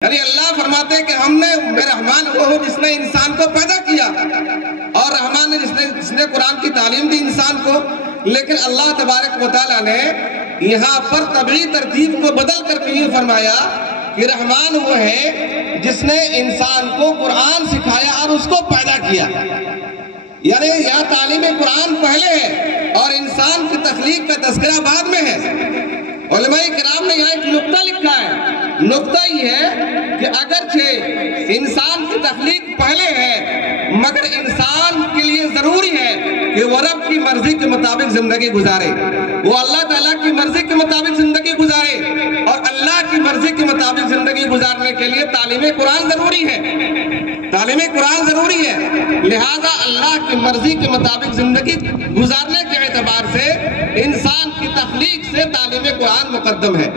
یعنی اللہ فرماتے ہیں کہ ہم نے رحمان وہ ہو جس نے انسان کو پیدا کیا، اور رحمان نے جس نے قرآن کی تعلیم دی انسان کو. لیکن اللہ تبارک و تعالیٰ نے یہاں پر طبعی ترتیب کو بدل کر کے یہ فرمایا کہ رحمان وہ ہے جس نے انسان کو قرآن سکھایا اور اس کو پیدا کیا. یعنی یہاں تعلیم قرآن پہلے ہے اور انسان کی تخلیق کا تذکرہ بعد میں ہے. علماء کرام نے یہاں ایک نقطہ لکھا ہے. نقطہ یہ ہے کہ اگرچہ انسان کی تخلیق پہلے ہے مگر انسان کے لیے ضروری ہے کہ وہ رب کی مرضی کے مطابق زندگی گزارے، وہ اللہ تعالیٰ کی مرضی کے مطابق زندگی گزارے، اور اللہ کی مرضی کے مطابق زندگی گزارنے کے لیے تعلیم قرآن ضروری ہے. تعلیم قرآن ضروری ہے. لہذا اللہ کی مرضی کے مطابق زندگی گزارنے کے اعتبار سے انسان کی تخلیق سے تعلیم قرآن مقدم ہے.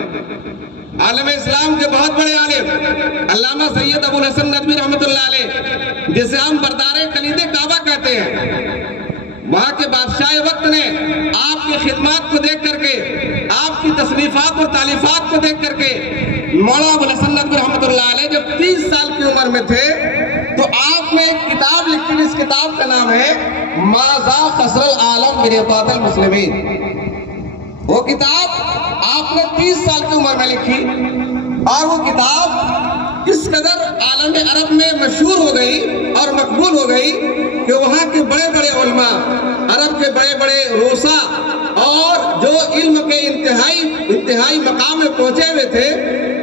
عالم اسلام کے بہت بڑے عالم علامہ سید ابو الحسن ندوی رحمۃ اللہ علیہ، جسے ہم بردار کلید کعبہ کہتے ہیں، وہاں کے بادشاہ وقت نے آپ کی خدمات کو دیکھ کر کے، آپ کی تصنیفات اور تالیفات کو دیکھ کر کے، مولانا ابو الحسن ندوی رحمۃ اللہ علیہ جب 30 سال کی عمر میں تھے تو آپ نے ایک کتاب لکھی، جس کتاب کا نام ہے ماذا خسر العالم برفات المسلمین. وہ کتاب آپ نے 30 سال کی عمر میں لکھی، اور وہ کتاب اس قدر عالم عرب میں مشہور ہو گئی اور مقبول ہو گئی کہ وہاں کے بڑے بڑے علماء، عرب کے بڑے بڑے روسا اور جو علم کے انتہائی مقام میں پہنچے ہوئے تھے،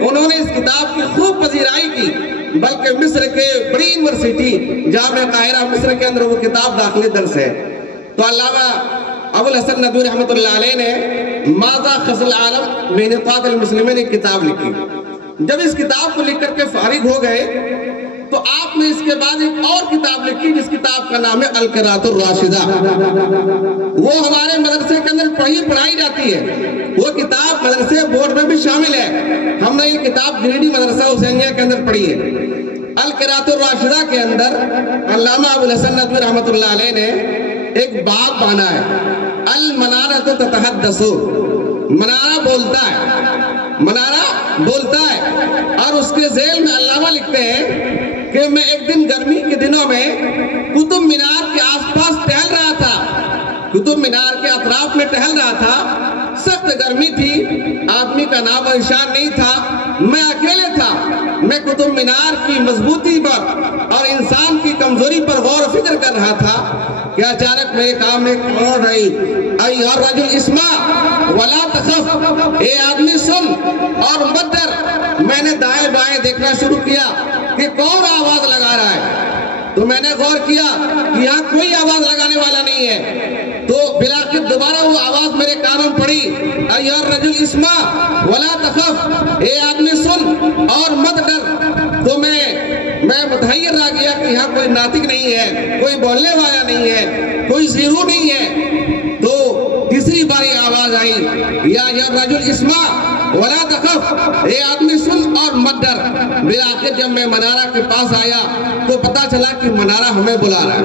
انہوں نے اس کتاب کی خوب پذیرائی کی. بلکہ مصر کے بڑی یونیورسٹی جامعہ قاہرہ مصر کے اندر وہ کتاب داخلی درس ہے. تو علامہ ابو الحسن ندوی رحمۃ اللہ علیہ نے ماذا خسر العالم برفات المسلمین ایک کتاب لکھی. جب اس کتاب کو لکھ کر کے فارغ ہو گئے تو آپ نے اس کے بعد ایک اور کتاب لکھی، جس کتاب کا نام ہے القراءۃ الراشدہ. وہ ہمارے مدرسے کے اندر پڑھائی جاتی ہے. وہ کتاب مدرسے بورڈ میں بھی شامل ہے. ہم نے یہ کتاب گریڈی مدرسہ حسینیہ کے اندر پڑھی ہے. القراءۃ الراشدہ کے اندر علامہ ابو الحسن ندوی رحمۃ اللہ علیہ نے ایک باب باندھا ہے، المنارۃ تتحدث. منارہ بولتا ہے، منارہ بولتا ہے. اور اس کے ذیل میں علامہ لکھتے ہیں کہ میں ایک دن گرمی کے دنوں میں قطب مینار کے آس پاس ٹہل رہا تھا، قطب مینار کے اطراف میں ٹہل رہا تھا. سخت گرمی تھی، آدمی کا نام و نشان نہیں تھا، میں اکیلے تھا. میں قطب مینار کی مضبوطی پر اور انسان کی کمزوری پر غور و فکر کر رہا تھا کہ اچانک میرے کام میں ایک اور رہی، ایھا الرجل اسمع ولا تخف، اے آدمی سن اور مت ڈر. میں نے دائیں بائیں دیکھنا شروع کیا کہ کون آواز لگا رہا ہے. تو میں نے غور کیا کہ یہاں کوئی آواز لگانے والا نہیں ہے. تو بلاخر دوبارہ وہ آواز میرے کانوں میں پڑی، ایھا الرجل اسمع ولا تخف، اے آدمی سن اور مت ڈر. تو میں متحیر رہ گیا کہ یہاں کوئی ناطق نہیں ہے، کوئی بولنے والا نہیں ہے، کوئی زیرو نہیں ہے. تو تیسری باری آواز آئی، یا الرجل اسمع ولا تخف، اے آدمی سن اور مت ڈر. بلاخر جب میں منارہ کے پاس آیا تو پتا چلا کہ منارہ ہمیں بلا رہا ہے.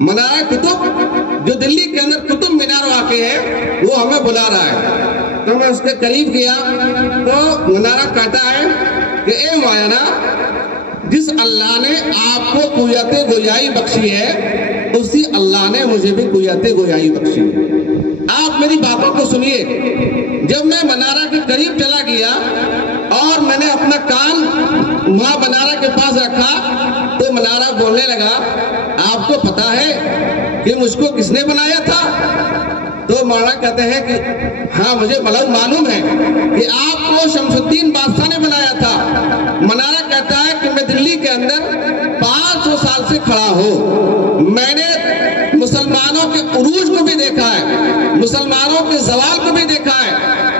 منارہ قطب جو دلی کے اندر قطب مینار واقع ہے وہ ہمیں بلا رہا ہے. تو میں اس کے قریب گیا تو منارہ کہتا ہے کہ اے مولانا، جس اللہ نے آپ کو قوت گویائی بخشی ہے اسی اللہ نے مجھے بھی قوت گویائی بخشی ہے. آپ میری باتوں کو سنیے. جب میں منارہ کے قریب چلا گیا اور میں نے اپنا کان وہاں منارہ کے پاس رکھا تو منارہ بولنے لگا، آپ کو پتا ہے کہ مجھ کو کس نے بنایا تھا؟ تو مولانا کہتے ہیں کہ ہاں مجھے معلوم ہے کہ آپ کو شمس الدین بادشاہ نے بنایا تھا. منارہ کہتا ہے کہ میں دلی کے اندر 500 سال سے کھڑا ہوں. میں نے مسلمانوں کے عروج کو بھی دیکھا ہے، مسلمانوں کے زوال کو بھی دیکھا ہے،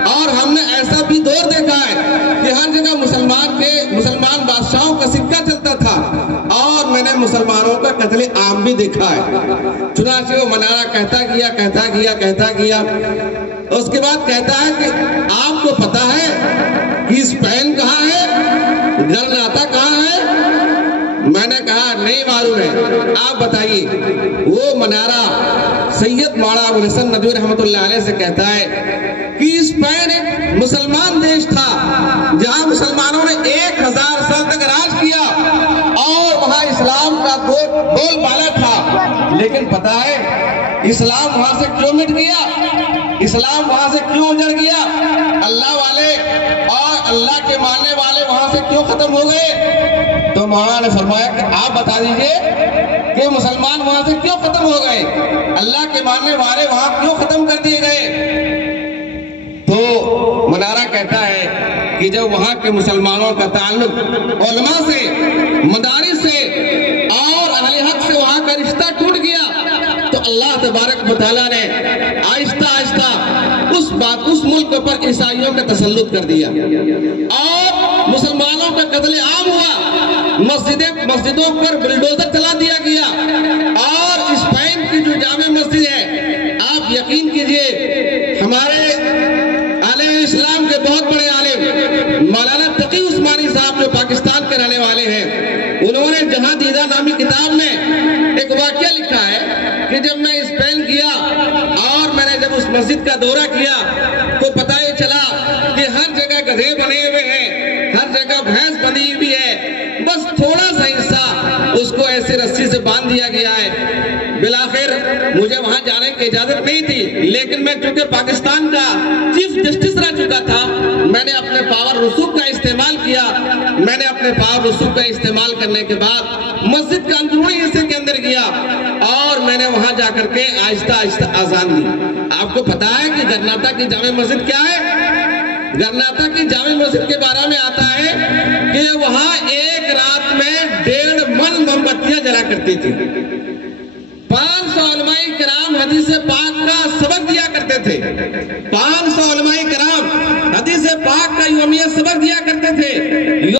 اور ہم نے ایسا بھی دور دیکھا ہے کہ ہر جگہ مسلمان بادشاہوں کا سکہ چلتا تھا، اور میں نے مسلمانوں کا قتل عام بھی دیکھا ہے. چنانچہ وہ منارہ کہتا گیا. اس کے بعد کہتا ہے کہ آپ کو پتا ہے کہ اسپین کہاں ہے، گرناتا کہاں ہے؟ میں نے کہا نہیں معلوم ہے، آپ بتائیے. وہ منارہ سید مولانا ابو الحسن ندوی رحمۃ اللہ علیہ سے کہتا ہے کہ اسپین ایک مسلمان دیش تھا جہاں مسلمانوں نے 1000 سال تک راج کیا اور وہاں اسلام کا بول بالا تھا، لیکن پتہ ہے اسلام وہاں سے کیوں مٹ گیا، اسلام وہاں سے کیوں اجڑ گیا، اللہ والے اور اللہ کے ماننے والے وہاں سے کیوں ختم ہو گئے؟ تو مولانا نے فرمایا کہ آپ بتا دیجئے کہ مسلمان وہاں سے کیوں ختم ہو گئے، اللہ کے ماننے والے وہاں کیوں ختم کر دیے گئے؟ تو منارہ کہتا ہے کہ جب وہاں کے مسلمانوں کا تعلق علماء سے، مدارس سے اور اہل حق سے وہاں کا رشتہ ٹوٹ گیا تو اللہ تبارک و تعالیٰ نے آہستہ آہستہ اس ملک پر عیسائیوں کا تسلط کر دیا اور مسلمانوں کا قتل عام ہوا، مسجدوں پر بلڈوزر چلا دیا گیا اور اسپین کی جو جامع مسجد ہے، آپ یقین کیجئے ہمارے عالم اسلام کے بہت بڑے عالم مولانا تقی عثمانی صاحب جو پاکستان کے رہنے والے ہیں، انہوں نے جہاں دیدہ نامی کتاب میں ایک واقعہ لکھا ہے کہ جب میں اسپین گیا اور میں نے جب اس مسجد کا دورہ کیا تو پتہ یہ چلا کہ ہر جگہ گدھے بنے ہوئے ہیں، ہر جگہ بھینس بندھی ہوئی ہے، بس تھوڑا سا حصہ اس کو ایسے رسی سے باندھ دیا گیا ہے۔ بالآخر مجھے وہاں جانے کی اجازت نہیں تھی، لیکن میں چونکہ پاکستان کا چیف جسٹس رہ چکا تھا، میں نے اپنے پاور رسوخ کا استعمال کیا۔ میں نے اپنے پاور رسوخ کا استعمال کرنے کے بعد مسجد کا اندرونی حصے کے اندر گیا اور میں نے وہاں جا کر کے آہستہ آہستہ اذان دی۔ آپ کو پتا ہے کہ گرناتا کی جامع مسجد کیا ہے؟ گرناتا کی جامع مسجد کے بارے میں آتا ہے کہ وہاں ایک رات میں 1.5 من موم بتیاں جلا کرتی تھی۔